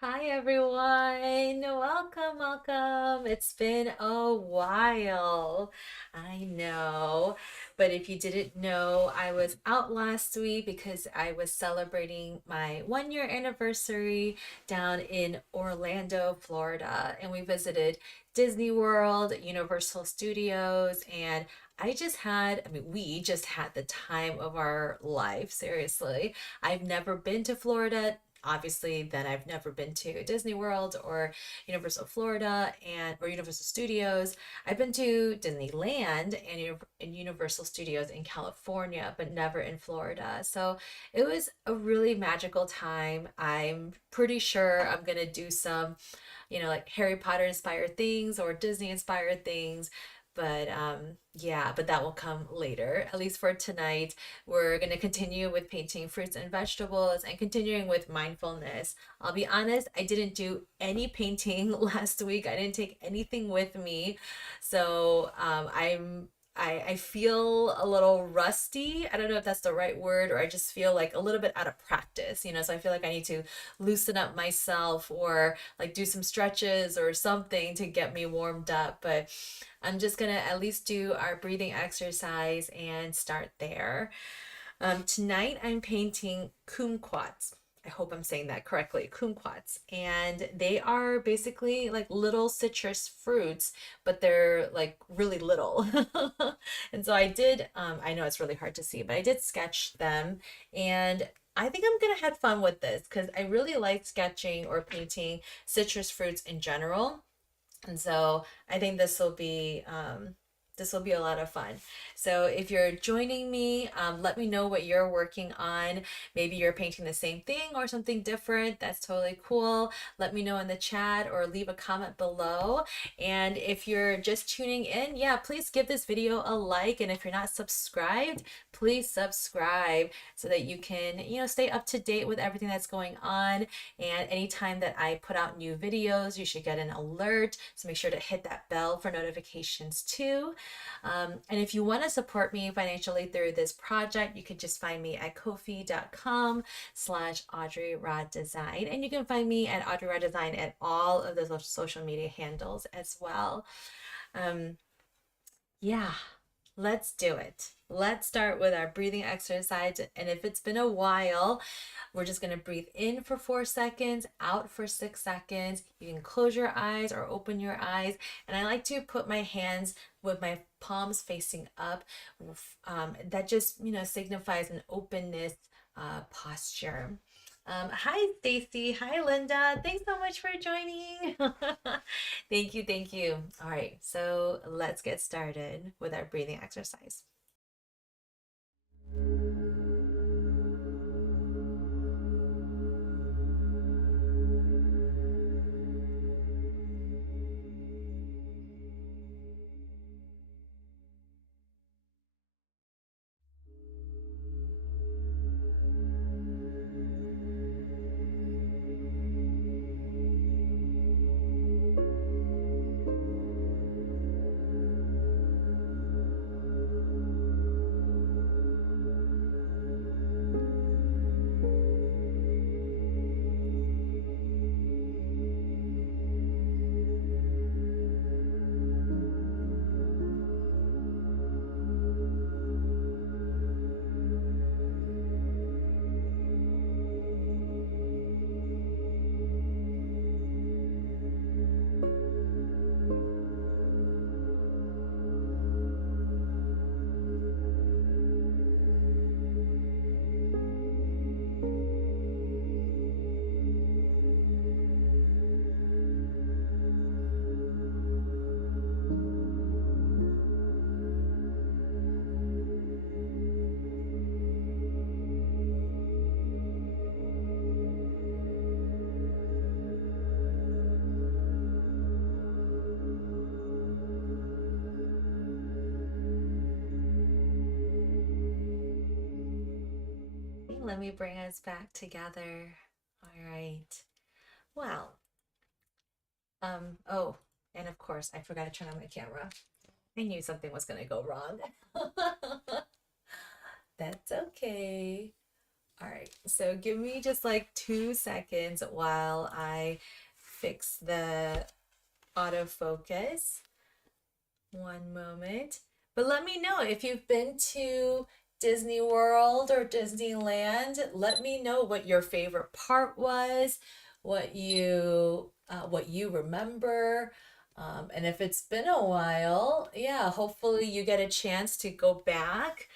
Hi everyone. Welcome. It's been a while. I know. But if you didn't know, I was out last week because I was celebrating my 1 year anniversary down in Orlando, Florida. And we visited Disney World, Universal Studios, and we just had the time of our life, seriously. I've never been to Florida. Obviously, then I've never been to Disney World or Universal Florida or Universal Studios. I've been to Disneyland and Universal Studios in California, but never in Florida. So it was a really magical time. I'm pretty sure I'm gonna do some, like Harry Potter inspired things or Disney inspired things. But that will come later. At least for tonight, we're going to continue with painting fruits and vegetables and continuing with mindfulness. I'll be honest, I didn't do any painting last week. I didn't take anything with me. So I feel a little rusty. I don't know if that's the right word, or I just feel like a little bit out of practice, so I feel like I need to loosen up myself or like do some stretches or something to get me warmed up. But I'm just gonna at least do our breathing exercise and start there. Tonight I'm painting kumquats. I hope I'm saying that correctly, kumquats. And they are basically like little citrus fruits, but they're like really little. And so I know it's really hard to see, but I did sketch them. And I think I'm gonna have fun with this because I really like sketching or painting citrus fruits in general. And so I think this will be a lot of fun. So if you're joining me, let me know what you're working on. Maybe you're painting the same thing or something different. That's totally cool. Let me know in the chat or leave a comment below. And if you're just tuning in, yeah, please give this video a like. And if you're not subscribed, please subscribe so that you can, stay up to date with everything that's going on. And anytime that I put out new videos, you should get an alert. So make sure to hit that bell for notifications too. And if you want to support me financially through this project, you can just find me at ko-fi.com/Audrey Rod Design. And you can find me at Audrey Rod Design at all of the social media handles as well. Um, yeah, let's do it. Let's start with our breathing exercise. And if it's been a while, we're just going to breathe in for 4 seconds, out for 6 seconds. You can close your eyes or open your eyes. And I like to put my hands with my palms facing up. That just, signifies an openness posture. Hi, Stacy. Hi, Linda. Thanks so much for joining. Thank you. Thank you. All right. So let's get started with our breathing exercise. Let me bring us back together. All right. Well, oh, and of course, I forgot to turn on my camera. I knew something was going to go wrong. That's okay. All right, so give me just like 2 seconds while I fix the autofocus. One moment. But let me know if you've been to Disney World or Disneyland. Let me know what your favorite part was, what you remember. And if it's been a while, yeah, hopefully you get a chance to go back.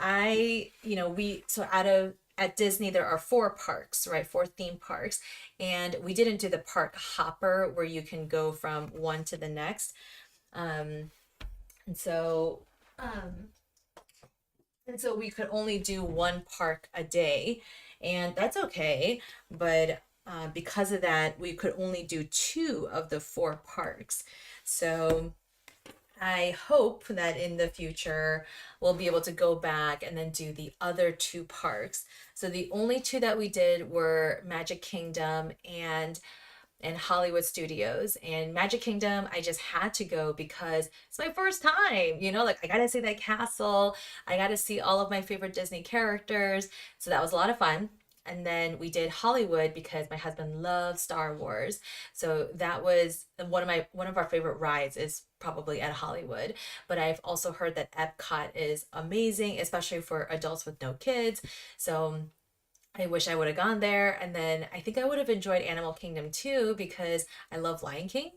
So out of at Disney there are four parks, right? Four theme parks, and we didn't do the park hopper where you can go from one to the next. Um, and so, um, and so we could only do one park a day, and that's okay. But because of that, we could only do two of the four parks. So I hope that in the future we'll be able to go back and then do the other two parks. So the only two that we did were Magic Kingdom and Hollywood Studios. And Magic Kingdom, I just had to go because it's my first time, like I got to see that castle. I got to see all of my favorite Disney characters. So that was a lot of fun. And then we did Hollywood because my husband loves Star Wars. So that was one of our favorite rides is probably at Hollywood. But I've also heard that Epcot is amazing, especially for adults with no kids. So I wish I would have gone there. And then I think I would have enjoyed Animal Kingdom too because I love Lion King.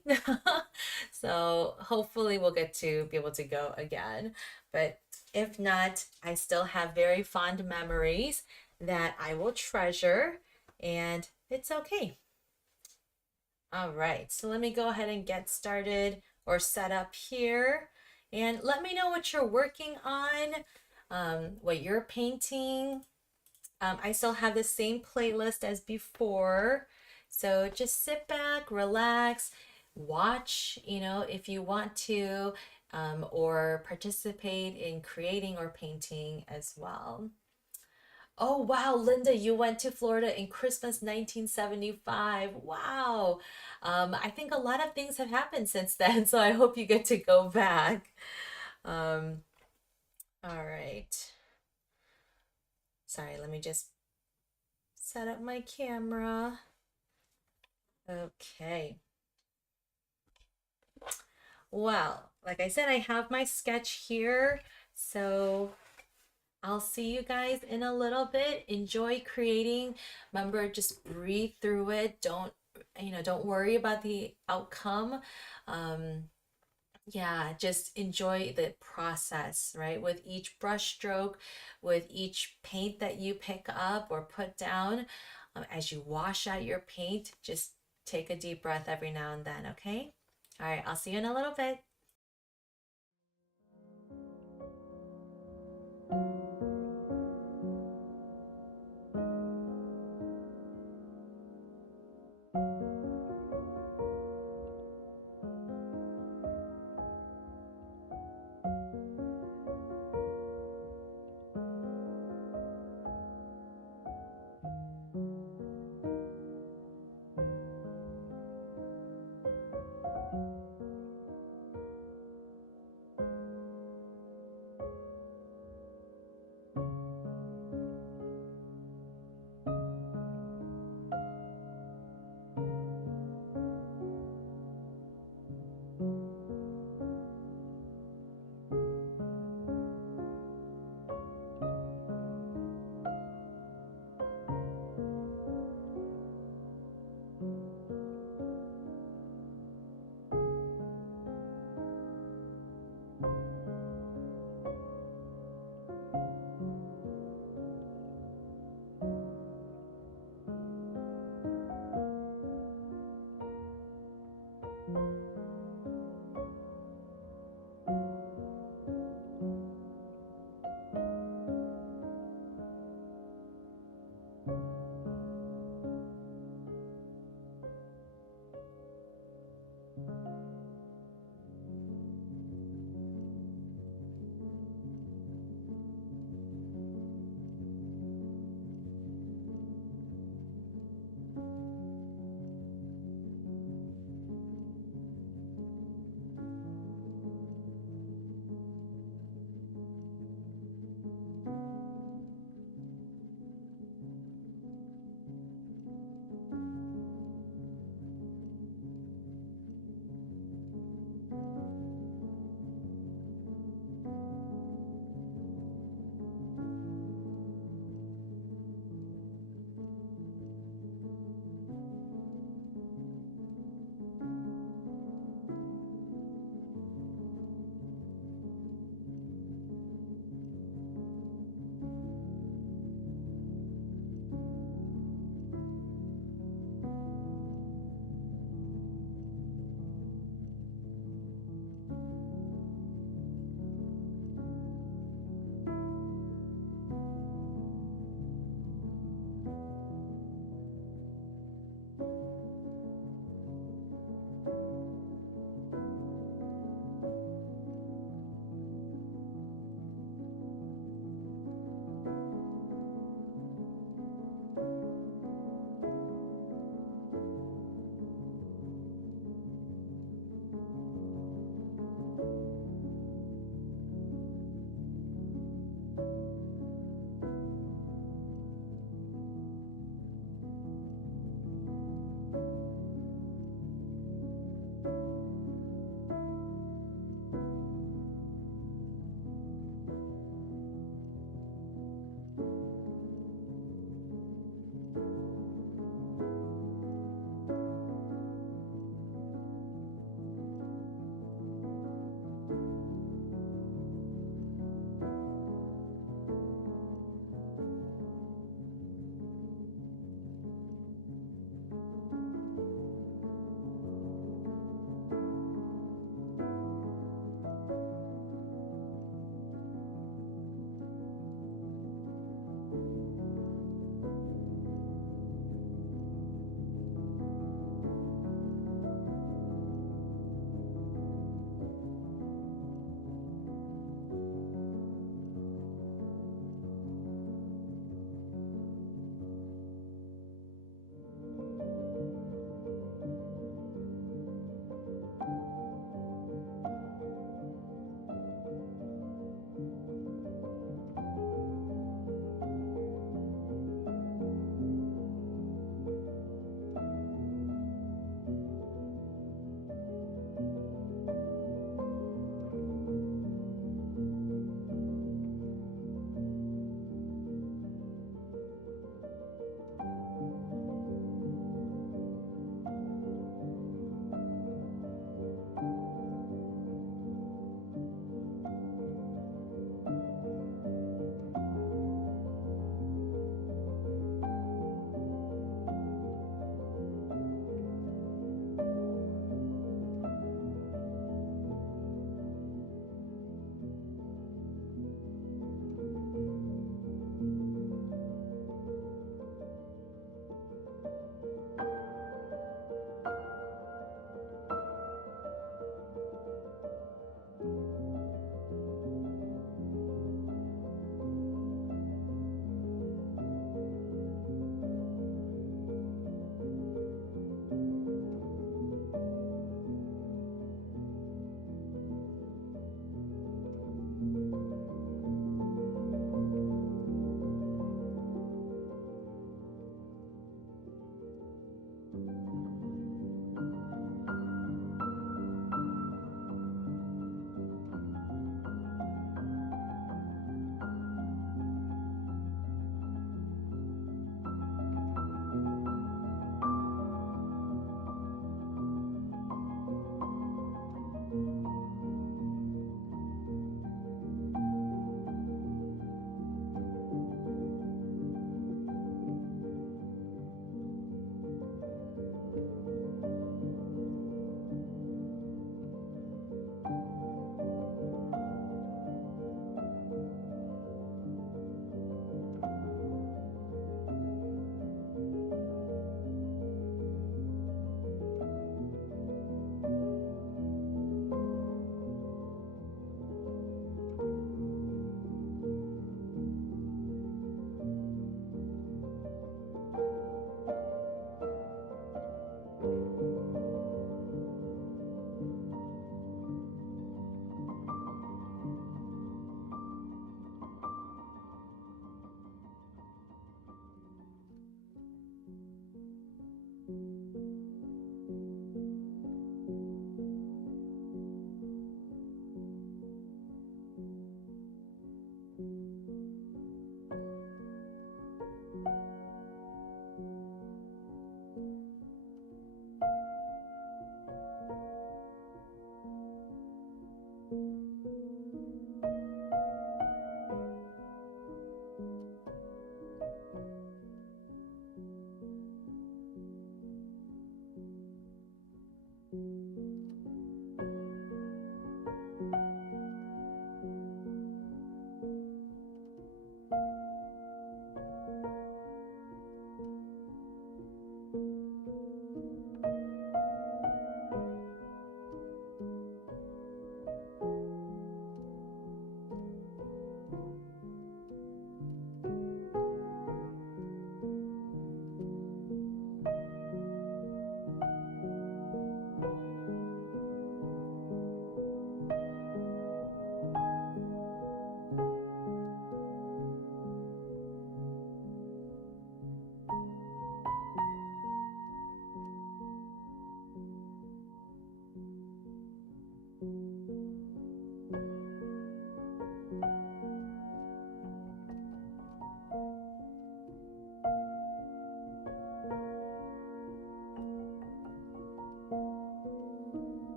So hopefully we'll get to be able to go again. But if not, I still have very fond memories that I will treasure, and it's okay. All right, so let me go ahead and get started or set up here. And let me know what you're working on, what you're painting. I still have the same playlist as before. So just sit back, relax, watch, if you want to, or participate in creating or painting as well. Oh, wow, Linda, you went to Florida in Christmas 1975. Wow. I think a lot of things have happened since then, so I hope you get to go back. Um, all right. Sorry, let me just set up my camera. Okay. Well, like I said, I have my sketch here. So I'll see you guys in a little bit. Enjoy creating. Remember, just breathe through it. Don't worry about the outcome. Um, yeah, just enjoy the process, right? With each brush stroke, with each paint that you pick up or put down, as you wash out your paint, just take a deep breath every now and then, okay? All right, I'll see you in a little bit.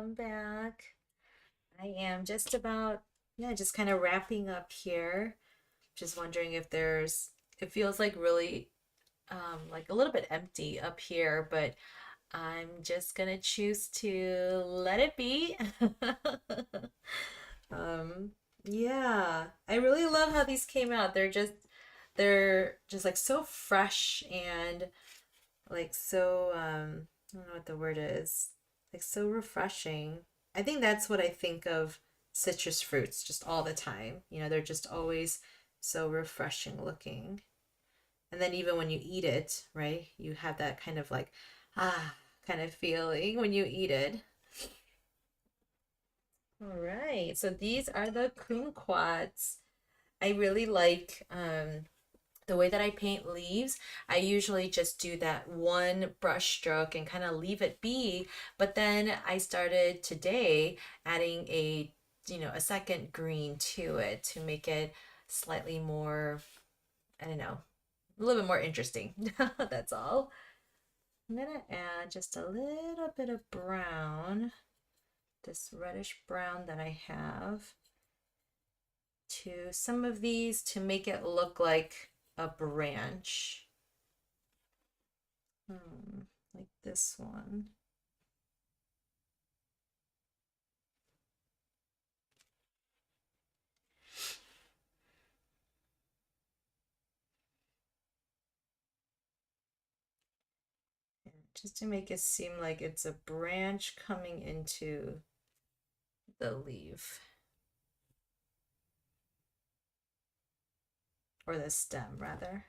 welcome back. I am just about, yeah, just kind of wrapping up here. Just wondering if it feels like really, like a little bit empty up here, but I'm just gonna choose to let it be. Um, yeah, I really love how these came out. They're just like so fresh and like so I don't know what the word is. Like so refreshing. I think that's what I think of citrus fruits just all the time. They're just always so refreshing looking. And then even when you eat it, right? You have that kind of like kind of feeling when you eat it. All right. So these are the kumquats. I really like the way that I paint leaves. I usually just do that one brush stroke and kind of leave it be. But then I started today adding a second green to it to make it slightly more, I don't know, a little bit more interesting. That's all. I'm gonna add just a little bit of brown, this reddish brown that I have, to some of these to make it look like a branch. Like this one. Just to make it seem like it's a branch coming into the leaf or the stem rather.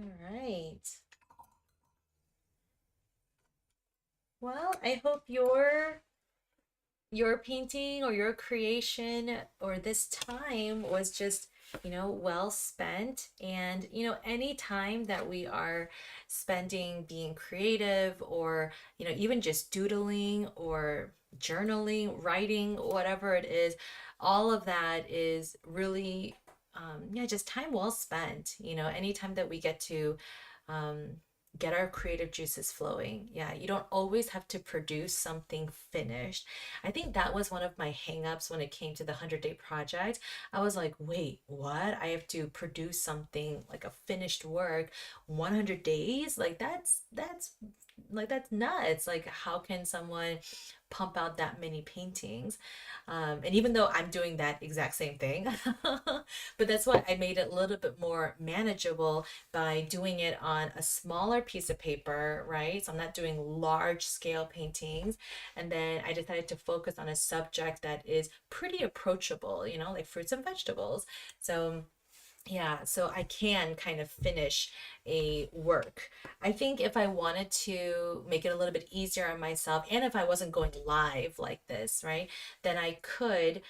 All right. Well, I hope your painting or your creation or this time was just well spent. And any time that we are spending being creative or even just doodling or journaling, writing, whatever it is, all of that is really yeah, just time well spent. Anytime that we get to um, get our creative juices flowing. Yeah, you don't always have to produce something finished. I think that was one of my hangups when it came to the 100-day project. I was like, wait, what? I have to produce something like a finished work 100 days? Like that's nuts. Like how can someone pump out that many paintings? And even though I'm doing that exact same thing, but that's why I made it a little bit more manageable by doing it on a smaller piece of paper, right? So I'm not doing large scale paintings. And then I decided to focus on a subject that is pretty approachable, like fruits and vegetables. So yeah, so I can kind of finish a work. I think if I wanted to make it a little bit easier on myself, and if I wasn't going live like this, right, then I could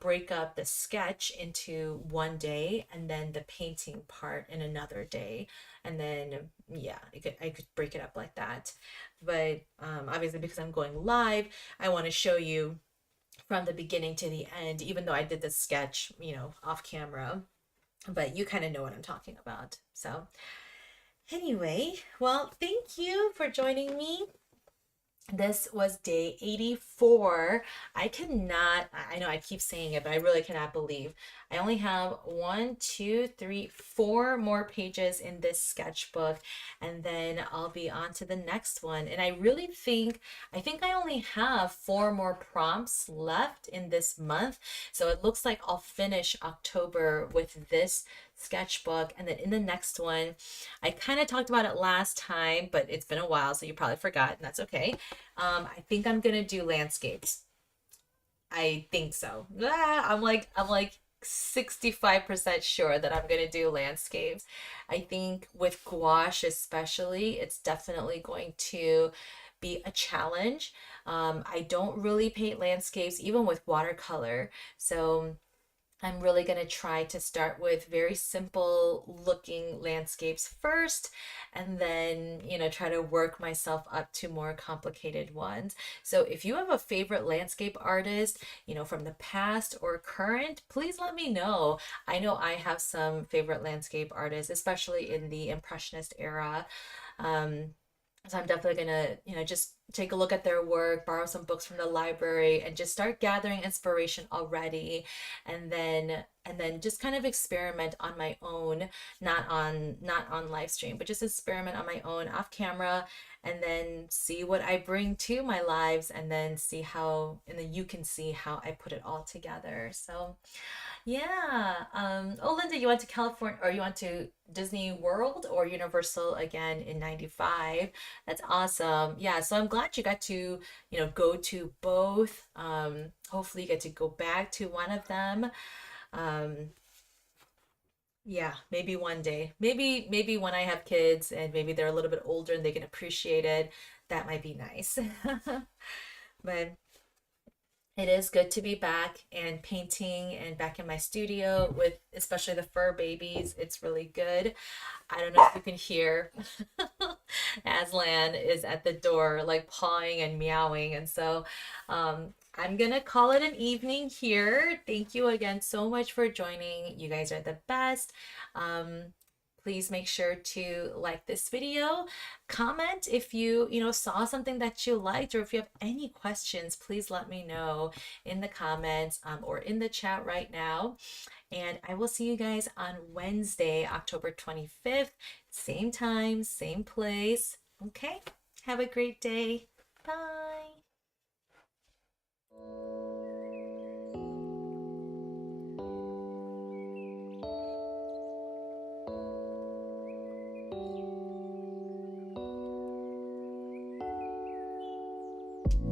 break up the sketch into one day and then the painting part in another day. And then, yeah, I could break it up like that. But obviously, because I'm going live, I want to show you from the beginning to the end, even though I did the sketch, off camera, but you kind of know what I'm talking about. So, anyway, well, thank you for joining me. This was day 84. I know I keep saying it, but I really cannot believe I only have one, two, three, four more pages in this sketchbook, and then I'll be on to the next one. And I think I only have four more prompts left in this month. So it looks like I'll finish October with this sketchbook, and then in the next one, I kind of talked about it last time, but it's been a while, so you probably forgot, and that's okay. I think I'm gonna do landscapes. I think so. I'm like 65% sure that I'm gonna do landscapes. I think with gouache especially, it's definitely going to be a challenge. I don't really paint landscapes even with watercolor. So I'm really going to try to start with very simple looking landscapes first, and then, try to work myself up to more complicated ones. So if you have a favorite landscape artist, from the past or current, please let me know. I know I have some favorite landscape artists, especially in the Impressionist era. Um, so I'm definitely gonna, just take a look at their work, borrow some books from the library, and just start gathering inspiration already, and then just kind of experiment on my own, not on live stream, but just experiment on my own off camera, and then see what I bring to my lives, and then see how, and then you can see how I put it all together. So yeah. Oh, Linda, you went to California, or you went to Disney World or Universal again in 95. That's awesome. Yeah, so I'm glad you got to, go to both. Hopefully you get to go back to one of them. Um, yeah, maybe one day. Maybe when I have kids and maybe they're a little bit older and they can appreciate it, that might be nice. But it is good to be back and painting and back in my studio with especially the fur babies. It's really good. I don't know if you can hear. Aslan is at the door, like pawing and meowing. And so I'm going to call it an evening here. Thank you again so much for joining. You guys are the best. Um, Please make sure to like this video, comment if you saw something that you liked, or if you have any questions, please let me know in the comments, or in the chat right now. And I will see you guys on Wednesday, October 25th, same time, same place. Okay, have a great day. Bye.